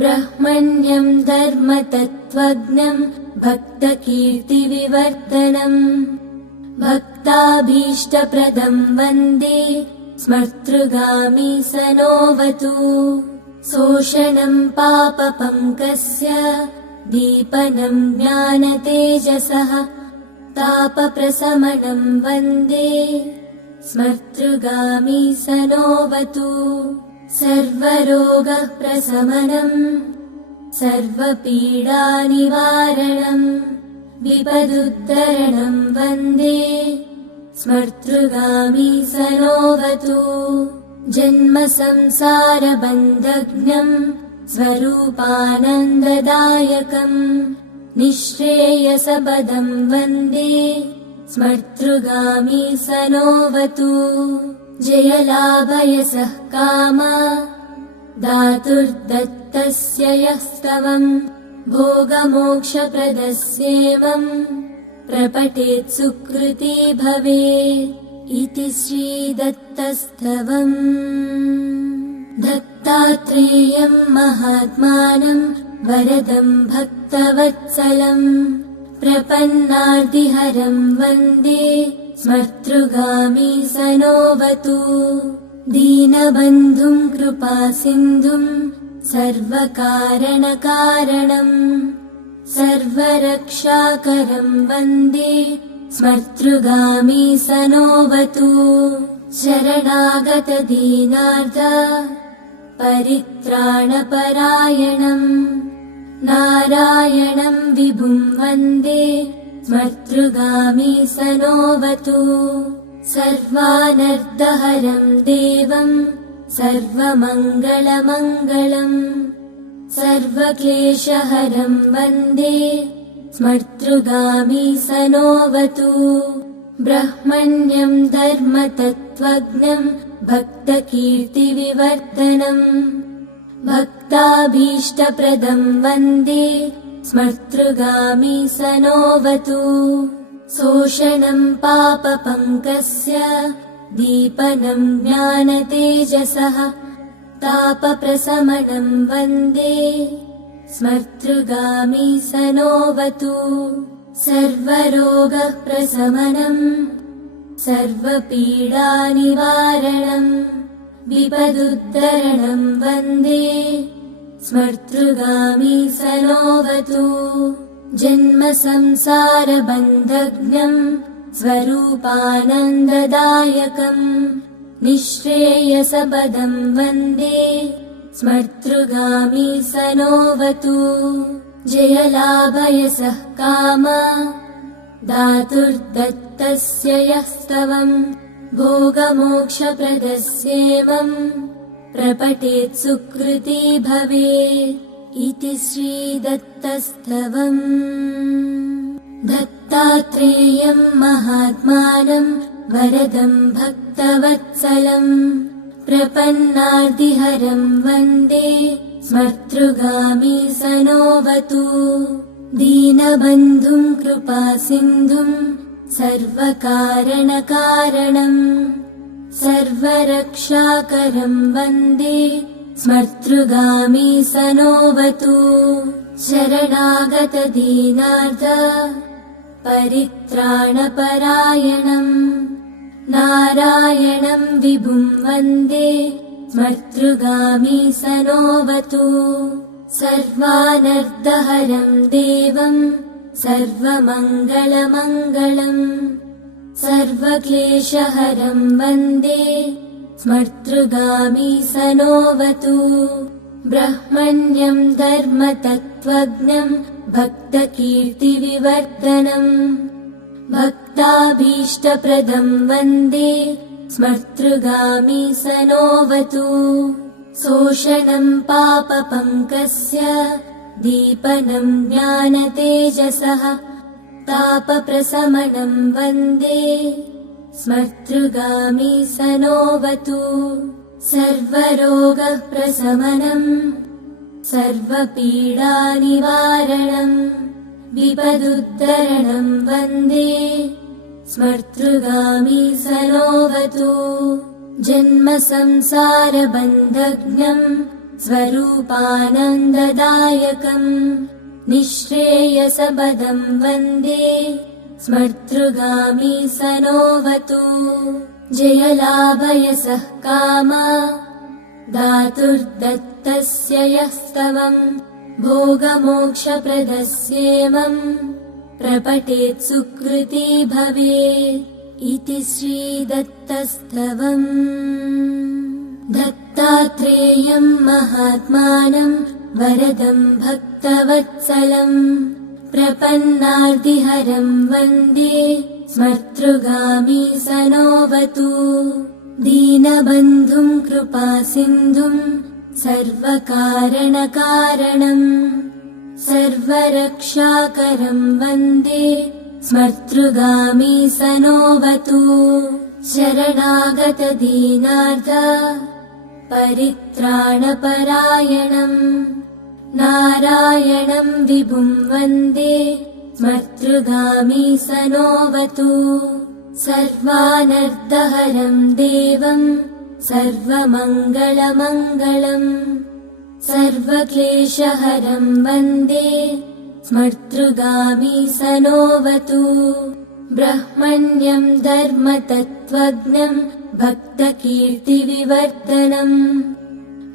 ब्रह्मण्यं धर्मतत्त्वज्ञं भक्तकीर्तिविवर्धनम् भक्ताभीष्टप्रदं वन्दे स्मर्तृगामी सनोऽवतु शोषणं पापपङ्कस्य दीपनं ज्ञानतेजसः तापप्रशमनं वन्दे स्मर्तृगामी सनोऽवतु सर्वरोगप्रशमनं सर्वपीडानिवारणं विपदुद्धरणं वन्दे स्मर्तृगामी सनोऽवतु जन्मसंसारबन्धघ्नं स्वरूपानन्ददायकं निःश्रेयसपदं वन्दे स्मर्तृगामी सनोऽवतु जयलाभयसः कामा दातुर्दत्तस्य यः स्तवं भोगमोक्षप्रदस्येमं प्रपठेत् सुकृती भवेत् इति श्रीदत्तस्तवम् दत्तात्रेयं महात्मानं वरदं भक्तवत्सलं प्रपन्नार्तिहरं वन्दे स्मर्तृगामी सनोऽवतु दीनबन्धुं कृपासिन्धुं सर्वकारणकारणं सर्वरक्षाकरं वन्दे स्मर्तृगामी सनोऽवतु शरणागतदीनार्थ परित्राणपरायणं नारायणं विभुं वन्दे स्मर्तृगामी सनोऽवतु सर्वानर्थहरं देवं सर्वमङ्गलमङ्गलम् सर्वक्लेशहरं वन्दे स्मर्तृगामी सनोऽवतु ब्रह्मण्यं धर्मतत्त्वज्ञं भक्तकीर्तिविवर्धनम् भक्ताभीष्टप्रदं वन्दे स्मर्तृगामी सनोऽवतु शोषणं पापपङ्कस्य दीपनं ज्ञानतेजसः तापप्रशमनं वन्दे स्मर्तृगामी सनोऽवतु सर्वरोगप्रशमनं सर्वपीडानिवारणं विपदुद्धरणं वन्दे स्मर्तृगामी सनोऽवतु जन्मसंसारबन्धघ्नं स्वरूपानन्ददायकं निःश्रेयसपदं वन्दे स्मर्तृगामी सनोऽवतु जयलाभयसः काम दातुर्दत्तस्य यः स्तवम् भोगमोक्षप्रदस्येवम् प्रपठेत् सुकृती भवेत् इति श्रीदत्तस्तवम्। दत्तात्रेयं महात्मानं वरदं भक्तवत्सलं प्रपन्नार्तिहरं वन्दे स्मर्तृगामी सनोऽवतु दीनबन्धुं कृपासिन्धुं सर्वकारणकारणं सर्वरक्षाकरं वन्दे स्मर्तृगामी सनोऽवतु शरणागतदीनार्थ परित्राणपरायणं नारायणं विभुं वन्दे स्मर्तृगामी सनोऽवतु सर्वानर्दहरं देवं सर्वमङ्गलमङ्गलम् सर्वक्लेशहरं वन्दे स्मर्तृगामी सनोऽवतु ब्रह्मण्यं धर्मतत्त्वज्ञं भक्तकीर्तिविवर्धनम् भक्ताभीष्टप्रदं वन्दे स्मर्तृगामी सनोऽवतु शोषणं पापपङ्कस्य दीपनं ज्ञानतेजसः तापप्रशमनं वन्दे स्मर्तृगामी सनोऽवतु सर्वरोगप्रशमनं सर्वपीडानिवारणं विपदुद्धरणं वन्दे स्मर्तृगामी सनोऽवतु जन्मसंसारबन्धघ्नं स्वरूपानन्ददायकं निःश्रेयसपदं वन्दे स्मर्तृगामी सनोऽवतु जयलाभयसः काम दातुर्दत्तस्य यः स्तवम् भोगमोक्षप्रदस्येमम् प्रपठेत् सुकृती भवेत् इति श्रीदत्तस्तवम्। दत्तात्रेयं महात्मानं वरदं भक्तवत्सलं प्रपन्नार्तिहरं वन्दे स्मर्तृगामी सनोऽवतु दीनबन्धुं कृपासिन्धुं सर्वकारणकारणं सर्वरक्षाकरं वन्दे स्मर्तृगामी सनोऽवतु शरणागतदीनार्थ परित्राणपरायणं नारायणं विभुं वन्दे स्मर्तृगामी सनोऽवतु सर्वानर्दहरं देवं सर्वमङ्गलमङ्गलम् सर्वक्लेशहरं वन्दे स्मर्तृगामी सनोऽवतु ब्रह्मण्यं धर्मतत्त्वज्ञं भक्तकीर्तिविवर्धनम्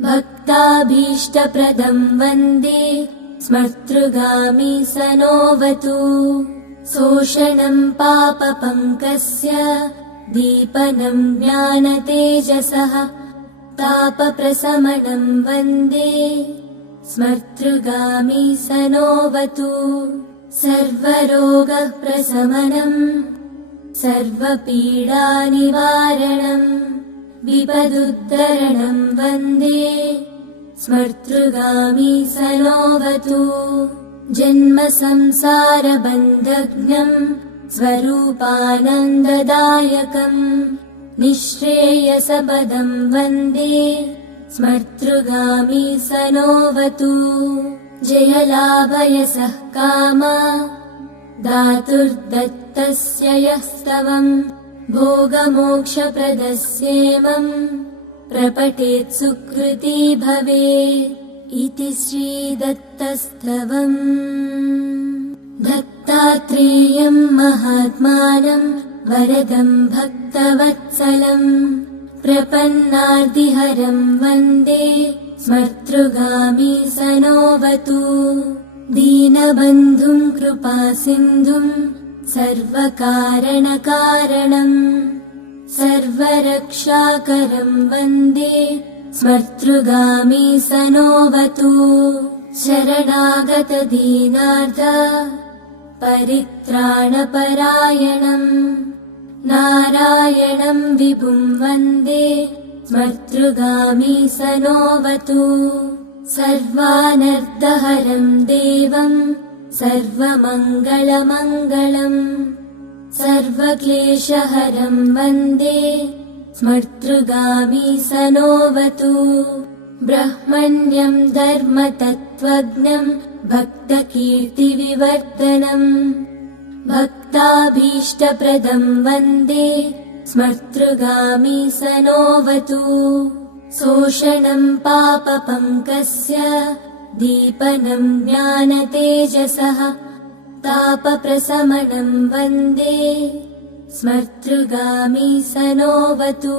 भक्ताभीष्टप्रदं वन्दे स्मर्तृगामी सनोऽवतु शोषणं पापपङ्कस्य दीपनं ज्ञानतेजसः तापप्रशमनं वन्दे स्मर्तृगामी सनोऽवतु सर्वरोगप्रशमनं सर्वपीडानिवारणं विपदुद्धरणं वन्दे स्मर्तृगामी सनोऽवतु जन्मसंसारबन्धघ्नं स्वरूपानन्ददायकं निःश्रेयसपदं वन्दे स्मर्तृगामी सनोऽवतु जयलाभयसः काम दातुर्दत्तस्य यः स्तवम् भोगमोक्षप्रदस्येमम् प्रपठेत् सुकृती भवेत् इति श्रीदत्तस्तवम्। दत्तात्रेयं महात्मानं वरदं भक्तवत्सलं प्रपन्नार्तिहरं वन्दे स्मर्तृगामी सनोऽवतु दीनबन्धुं कृपासिन्धुं सर्वकारणकारणं सर्व सर्वरक्षाकरं वन्दे स्मर्तृगामी सनोऽवतु शरणागतदीनार्थ परित्राणपरायणम् नारायणं विभुं वन्दे स्मर्तृगामी सनोऽवतु सर्वानर्दहरं देवं सर्वमङ्गलमङ्गलम् सर्वक्लेशहरं वन्दे स्मर्तृगामी सनोऽवतु ब्रह्मण्यं धर्मतत्त्वज्ञं भक्तकीर्तिविवर्धनम् भक्ताभीष्टप्रदं वन्दे स्मर्तृगामी सनोऽवतु शोषणं पापपङ्कस्य दीपनं ज्ञानतेजसः तापप्रशमनं वन्दे स्मर्तृगामी सनोऽवतु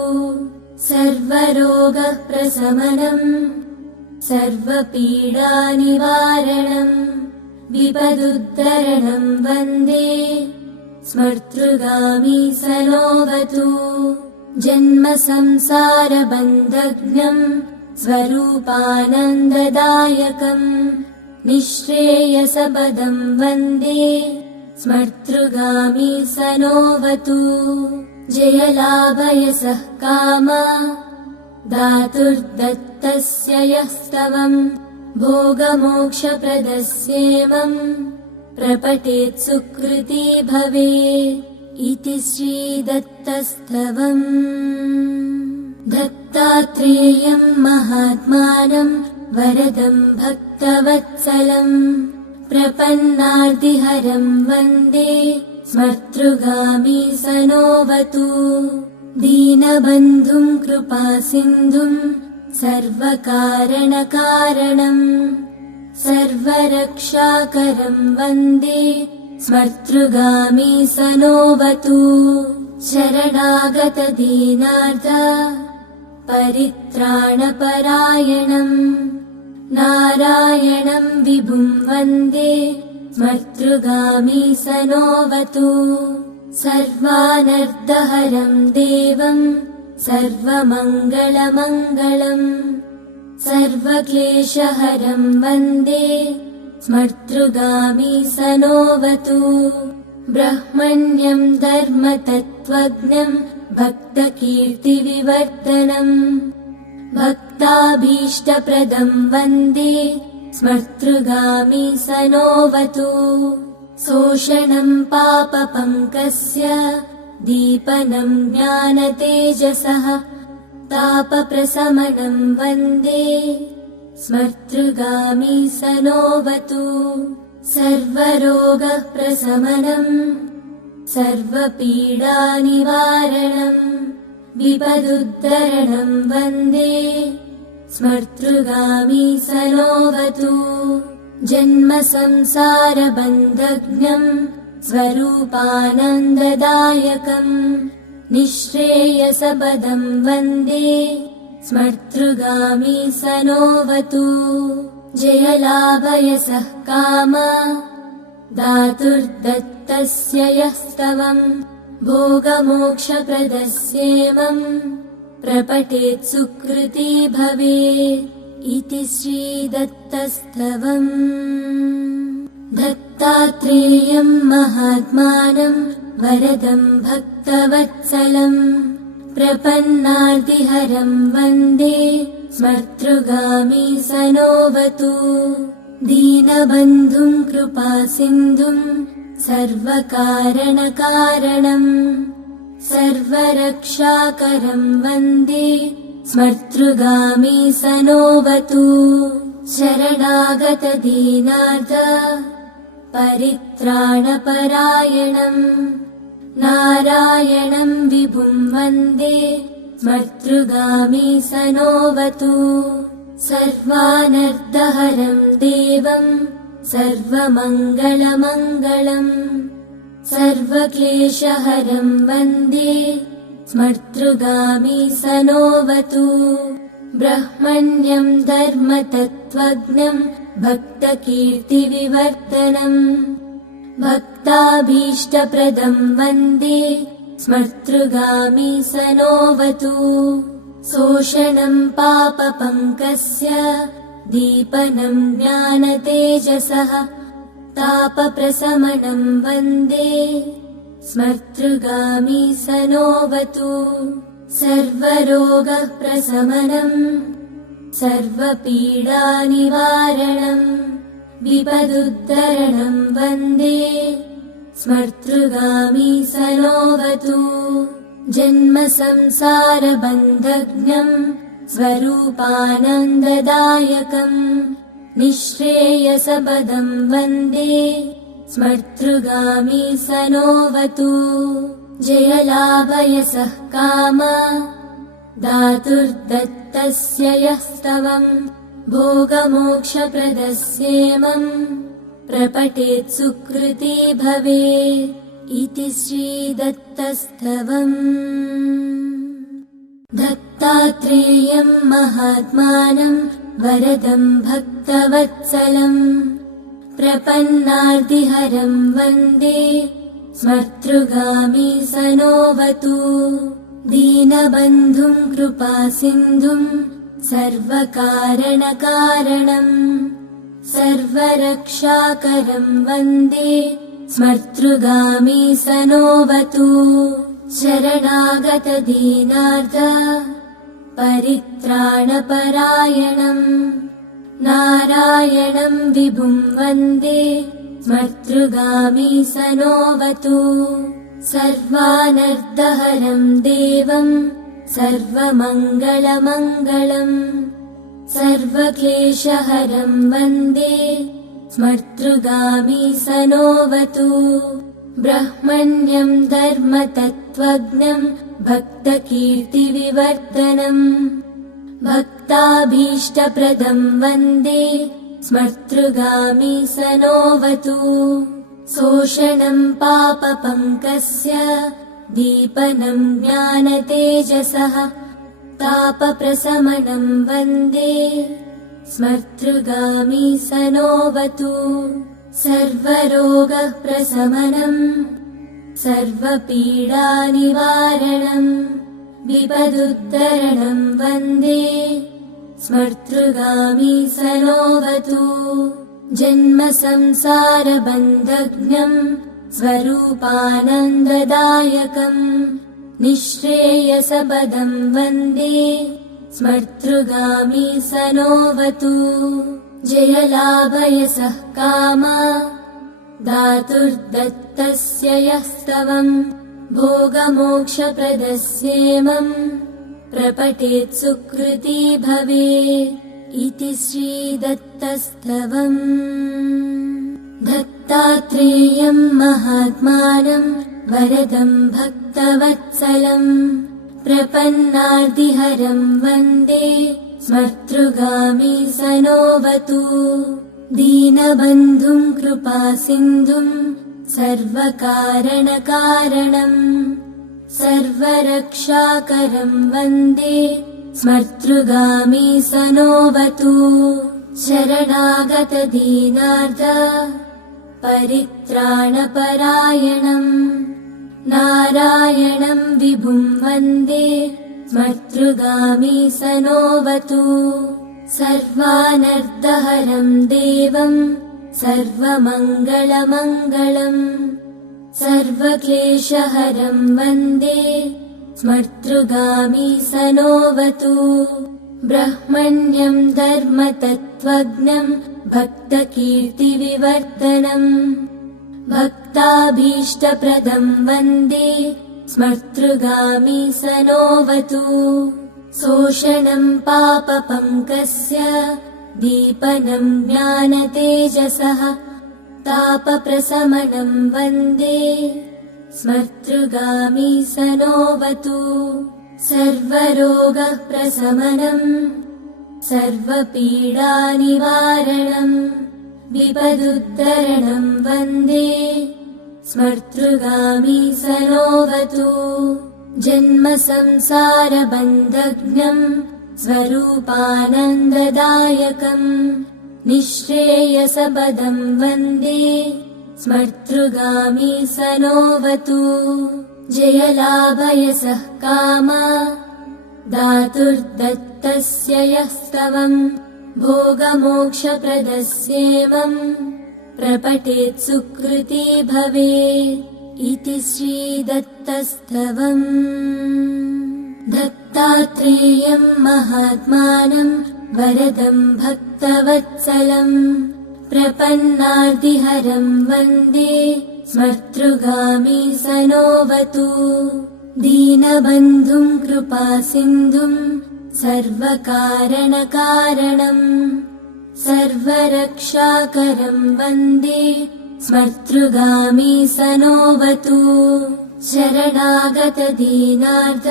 सर्वरोगप्रशमनं सर्वपीडानिवारणं विपदुद्धरणं वन्दे स्मर्तृगामी सनोऽवतु जन्मसंसारबन्धघ्नं स्वरूपानन्ददायकम् निःश्रेयसपदं वन्दे स्मर्तृगामी सनोऽवतु जयलाभयसः कामा धातुर्दत्तस्य यस्तवम् भोगमोक्षप्रदस्येमम् प्रपठेत् सुकृती भवेत् इति श्रीदत्तस्तवम् दत्तात्रेयं महात्मानं वरदं भक्तवत्सलं प्रपन्नार्तिहरं वन्दे स्मर्तृगामी सनोऽवतु दीनबन्धुं कृपासिन्धुं सर्वकारणकारणं सर्वरक्षाकरं वन्दे स्मर्तृगामी सनोऽवतु शरणागतदीनार्थ परित्राणपरायणम् नारायणं विभुं वन्दे स्मर्तृगामी सनोऽवतु सर्वानर्दहरं देवं सर्वमङ्गलमङ्गलम् सर्वक्लेशहरं वन्दे स्मर्तृगामी सनोऽवतु ब्रह्मण्यं धर्मतत्त्वज्ञं भक्तकीर्तिविवर्धनम् भक्ताभीष्टप्रदं वन्दे स्मर्तृगामी सनोऽवतु शोषणं पापपङ्कस्य दीपनं ज्ञानतेजसः तापप्रशमनं वन्दे स्मर्तृगामी सनोऽवतु सर्वरोगप्रशमनं सर्वपीडानिवारणं विपदुद्धरणं वन्दे स्मर्तृगामी सनोऽवतु जन्मसंसारबन्धघ्नं स्वरूपानन्ददायकम् निःश्रेयसपदं वन्दे स्मर्तृगामी सनोऽवतु जयलाभयसः कामा धातुर्दत्तस्य यस्तवम् भोगमोक्षप्रदस्येमम् प्रपठेत् सुकृती भवेत् इति श्रीदत्तस्तवम् दत्तात्रेयं महात्मानं वरदं भक्तवत्सलं प्रपन्नार्तिहरं वन्दे स्मर्तृगामी सनोऽवतु दीनबन्धुं कृपासिन्धुं सर्वकारणकारणं सर्वरक्षाकरं वन्दे स्मर्तृगामी सनोऽवतु शरणागतदीनार्थ परित्राणपरायणम् नारायणं विभुं वन्दे स्मर्तृगामी सनोऽवतु सर्वानर्दहरं देवं सर्वमङ्गलमङ्गलम् सर्वक्लेशहरं वन्दे स्मर्तृगामी सनोऽवतु ब्रह्मण्यं धर्मतत्त्वज्ञं भक्तकीर्तिविवर्धनम् भक्ताभीष्टप्रदं वन्दे स्मर्तृगामी सनोऽवतु शोषणं पापपङ्कस्य दीपनं ज्ञानतेजसः तापप्रशमनं वन्दे स्मर्तृगामी सनोऽवतु सर्वरोगप्रशमनं सर्वपीडानिवारणं विपदुद्धरणं वन्दे स्मर्तृगामी सनोऽवतु जन्मसंसारबन्धघ्नं स्वरूपानन्ददायकं निःश्रेयसपदं वन्दे स्मर्तृगामी सनोऽवतु जयलाभयसः काम दातुर्दत्तस्य यः स्तवं भोगमोक्षप्रदस्येमं प्रपठेत् सुकृती भवेत् इति श्रीदत्तस्तवम्। दत्तात्रेयं महात्मानं वरदं भक्तवत्सलं प्रपन्नार्तिहरं वन्दे स्मर्तृगामी सनोऽवतु दीनबन्धुं कृपासिन्धुं सर्वकारणकारणं सर्वरक्षाकरं वन्दे स्मर्तृगामी सनोऽवतु शरणागतदीनार्थ परित्राणपरायणं नारायणं विभुं वन्दे स्मर्तृगामी सनोऽवतु सर्वानर्दहरं देवं सर्वमङ्गलमङ्गलम् सर्वक्लेशहरं वन्दे स्मर्तृगामी सनोऽवतु ब्रह्मण्यं धर्मतत्त्वज्ञं भक्तकीर्तिविवर्धनम् भक्ताभीष्टप्रदं वन्दे स्मर्तृगामी सनोऽवतु शोषणं पापपङ्कस्य दीपनं ज्ञानतेजसः तापप्रशमनं वन्दे स्मर्तृगामी सनोऽवतु सर्वरोगप्रशमनं सर्वपीडानिवारणं विपदुद्धरणं वन्दे स्मर्तृगामी सनोऽवतु जन्मसंसारबन्धघ्नं स्वरूपानन्ददायकं निःश्रेयसपदं वन्दे स्मर्तृगामी सनोऽवतु जयलाभयसः काम दातुर्दत्तस्य यः स्तवं भोगमोक्षप्रदस्येमं प्रपठेत् सुकृती भवेत् इति श्रीदत्तस्तवम्। दत्तात्रेयं महात्मानं वरदं भक्तवत्सलं प्रपन्नार्तिहरं वन्दे स्मर्तृगामी सनोऽवतु दीनबन्धुं कृपासिन्धुं सर्वकारणकारणं सर्वरक्षाकरं वन्दे स्मर्तृगामी सनोऽवतु शरणागतदीनार्थ परित्राणपरायणं नारायणं विभुं वन्दे स्मर्तृगामी सनोऽवतु सर्वानर्दहरं देवं सर्वमङ्गलमङ्गलम् सर्वक्लेशहरं वन्दे स्मर्तृगामी सनोऽवतु ब्रह्मण्यं धर्मतत्त्वज्ञं भक्तकीर्तिविवर्धनम् भक्ताभीष्टप्रदं वन्दे स्मर्तृगामी सनोऽवतु शोषणं पापपङ्कस्य दीपनं ज्ञानतेजसः तापप्रशमनं वन्दे स्मर्तृगामी सनोऽवतु सर्वरोगप्रशमनं सर्वपीडानिवारणं विपदुद्धरणं वन्दे स्मर्तृगामी सनोऽवतु जन्मसंसारबन्धघ्नं स्वरूपानन्ददायकं निःश्रेयसपदं वन्दे स्मर्तृगामी सनोऽवतु जयलाभयसः कामा दातुर्दत्तस्य यस्तवम् भोगमोक्षप्रदस्येवम् प्रपठेत् सुकृती भवेत् इति श्रीदत्तस्तवम्। दत्तात्रेयम् महात्मानम् वरदम् भक्तवत्सलम् प्रपन्नार्तिहरम् वन्दे स्मर्तृगामी सनोऽवतु। दीनबन्धुम् कृपासिन्धुम् सर्वकारणकारणम् सर्वरक्षाकरम् वन्दे स्मर्तृगामी सनोऽवतु। शरणागतदीनार्थ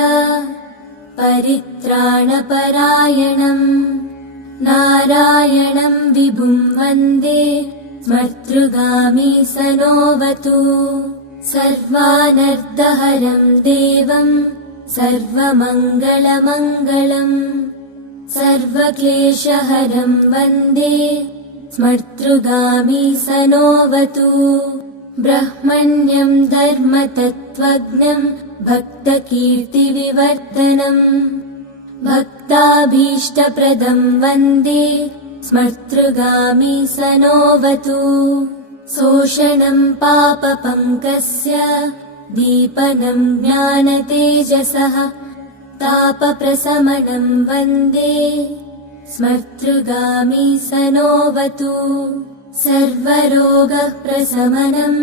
परित्राणपरायणम् नारायणम् विभुम् वन्दे स्मर्तृगामी सनोऽवतु। सर्वानर्दहरम् देवम् सर्वमङ्गलमङ्गलम् सर्वक्लेशहरम् वन्दे स्मर्तृगामी सनोऽवतु। ब्रह्मण्यम् धर्मतत्त्वज्ञम् भक्तकीर्तिविवर्धनम् भक्ताभीष्टप्रदम् वन्दे स्मर्तृगामी सनोऽवतु। शोषणम् पापपङ्कस्य दीपनम् ज्ञानतेजसः तापप्रशमनम् वन्दे स्मर्तृगामी सनोऽवतु। सर्वरोगप्रशमनम्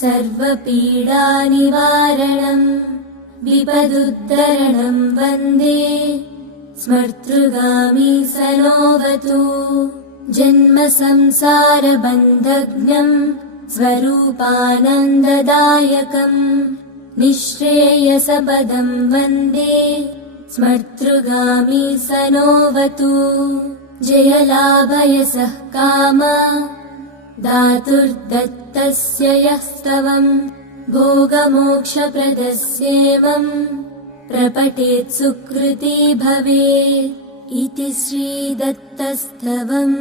सर्वपीडानिवारणम् विपदुद्धरणम् वन्दे स्मर्तृगामी सनोऽवतु। जन्मसंसारबन्धघ्नम् स्वरूपानन्ददायकम् निःश्रेयसपदम् वन्दे स्मर्तृगामी सनोऽवतु। जयलाभयसः कामा दातुर्दत्तस्य यस्तवम् भोगमोक्षप्रदस्येवम् प्रपठेत् सुकृती भवेत् इति श्रीदत्तस्तवम्।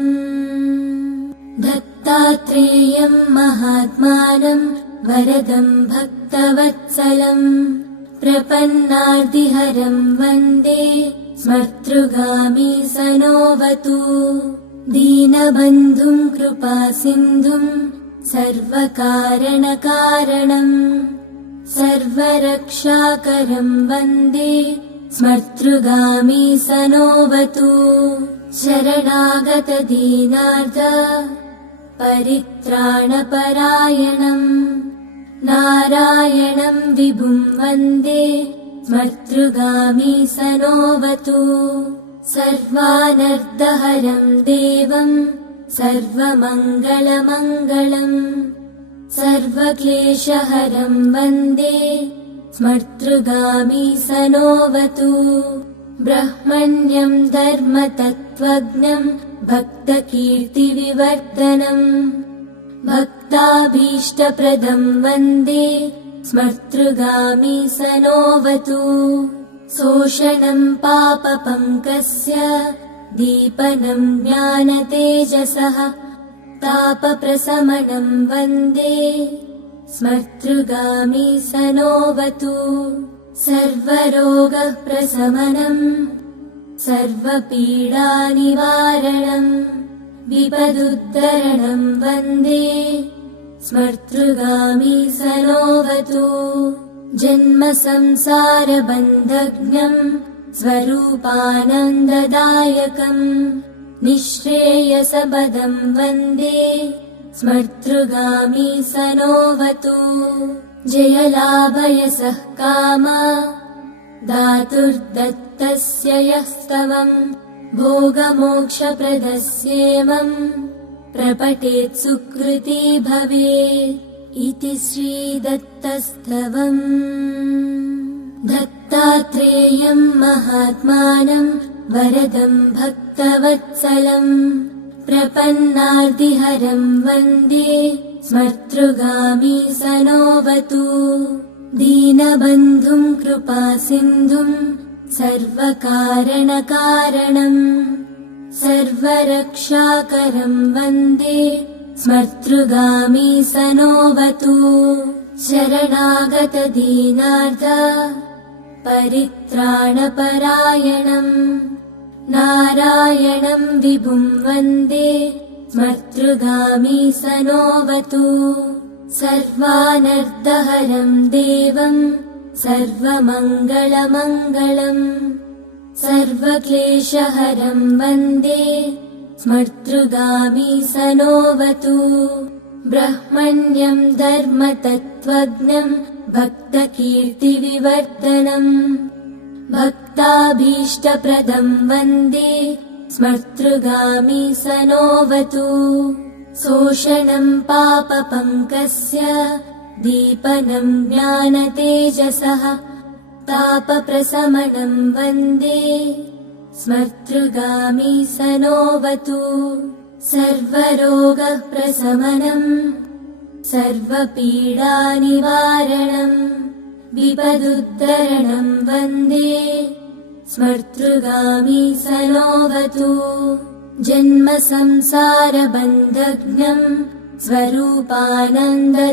दत्तात्रेयम् महात्मानम् वरदम् भक्तवत्सलम् प्रपन्नार्तिहरम् वन्दे स्मर्तृगामी सनोऽवतु। दीनबन्धुम् कृपासिन्धुम् सर्वकारणकारणम् सर्वरक्षाकरम् वन्दे स्मर्तृगामी सनोऽवतु। शरणागतदीनार्थ परित्राणपरायणम् नारायणम् विभुम् वन्दे स्मर्तृगामी सनोऽवतु। सर्वानर्दहरम् देवम् सर्वमङ्गलमङ्गलम् सर्वक्लेशहरम् वन्दे स्मर्तृगामी सनोऽवतु। ब्रह्मण्यम् धर्मतत्त्वज्ञम् भक्तकीर्तिविवर्धनम् भक्ताभीष्टप्रदम् वन्दे स्मर्तृगामी सनोऽवतु। शोषणम् पापपङ्कस्य दीपनम् ज्ञानतेजसः तापप्रशमनम् वन्दे स्मर्तृगामी सनोऽवतु। सर्वरोगप्रशमनम् सर्वपीडानिवारणम् विपदुद्धरणम् वन्दे स्मर्तृगामी सनोऽवतु। जन्मसंसारबन्धघ्नम् स्वरूपानन्ददायकम् निःश्रेयसपदम् वन्दे स्मर्तृगामी सनोऽवतु। जयलाभयसः कामा दातुर्दत्तस्य यस्तवम् भोगमोक्षप्रदस्येवम् प्रपठेत् सुकृती भवेत् इति श्रीदत्तस्तवम्। दत्तात्रेयम् महात्मानम् वरदम् भक्तवत्सलम् प्रपन्नार्तिहरम् वन्दे स्मर्तृगामी सनोऽवतु। दीनबन्धुम् कृपासिन्धुम् सर्वकारणकारणम् सर्वरक्षाकरम् वन्दे स्मर्तृगामी सनोऽवतु। शरणागतदीनार्थ परित्राणपरायणम् नारायणं विभुं वन्दे स्मर्तृगामी सनोऽवतु सर्वानर्दहरं देवं सर्वमङ्गलमङ्गलम् सर्वक्लेशहरं वन्दे स्मर्तृगामी सनोऽवतु ब्रह्मण्यं धर्मतत्त्वज्ञं भक्तकीर्तिविवर्धनम् भक्ताभीष्टप्रदं वन्दे स्मर्तृगामी सनोऽवतु शोषणं पापपङ्कस्य दीपनं ज्ञानतेजसः तापप्रशमनं वन्दे स्मर्तृगामी सनोऽवतु सर्वरोगप्रशमनम् सर्वपीडानिवारणम् विपदुद्धरणं वन्दे स्मर्तृगामी सनोऽवतु जन्मसंसारबन्धघ्नं स्वरूपानन्ददा